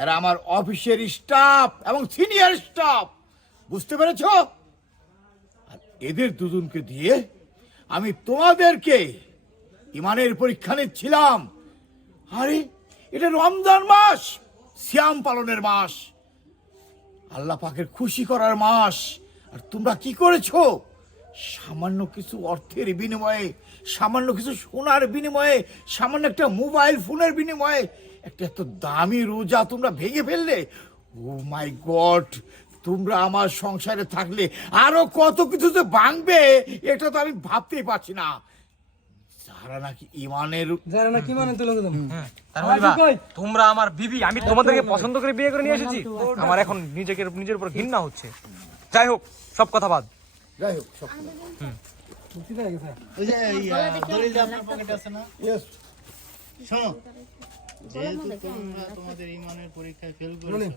এরা আমার অফিসের স্টাফ এবং সিনিয়র স্টাফ। বুঝতে পেরেছ? আর এদের দুজনকে দিয়ে আমি তোমাদেরকে ইমানের পরীক্ষা নিচ্ছিলাম। আরে, এটা রমজান মাস শ্যাম পালনের মাস। আল্লাহ পাকের খুশি করার মাস। আর তোমরা কি করেছ? সামান্য কিছু অর্থের বিনিময়ে সামান্য কিছু সোনার বিনিময়ে সামান্য একটা মোবাইল ফোনের বিনিময়ে একটা এত দামি রোজা তোমরা ভেঙে ফেললে? ও মাই গড তোমরা আমার সংসারে থাকলে আরও কত কিছু যে ভাঙবে এটা তো আমি ভাবতেই পারছি না। যারা নাকি ইমানের যারা না কি মানে তুলে দিলাম তার মানে তোমরা আমার বিবি আমি তোমাদেরকে পছন্দ করে বিয়ে করে নিয়ে এসেছি। আমার এখন নিজেকে নিজের উপর ঘৃণা হচ্ছে। যাই হোক সব কথা বাদ। যাই হোক সব ওই যে আপনার পকেটে আছে না? ইয়েস শোনো যেহেতু তোমরা তোমাদের ইমানের পরীক্ষায় ফেল করেছ